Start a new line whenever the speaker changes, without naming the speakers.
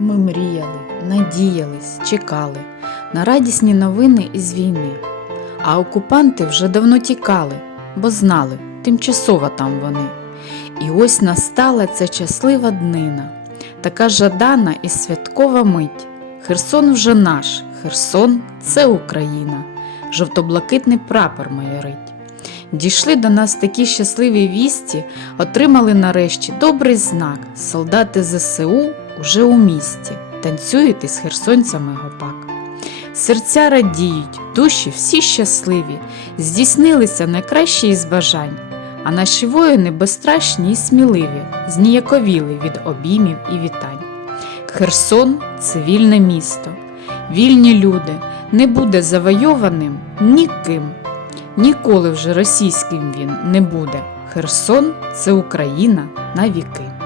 Ми мріяли, надіялись, чекали на радісні новини із війни. А окупанти вже давно тікали, бо знали, тимчасово там вони. І ось настала ця щаслива днина, така жадана і святкова мить. Херсон вже наш, Херсон це Україна, жовто-блакитний прапор майорить. Дійшли до нас такі щасливі вісті, отримали нарешті добрий знак. Солдати ЗСУ уже у місті, танцюють із херсонцями гопак. Серця радіють, душі всі щасливі, здійснилися найкращі із бажань, а наші воїни безстрашні і сміливі, зніяковіли від обіймів і вітань. Херсон це вільне місто, вільні люди, не буде завойованим ніким. Ніколи вже російським він не буде. Херсон це Україна на віки.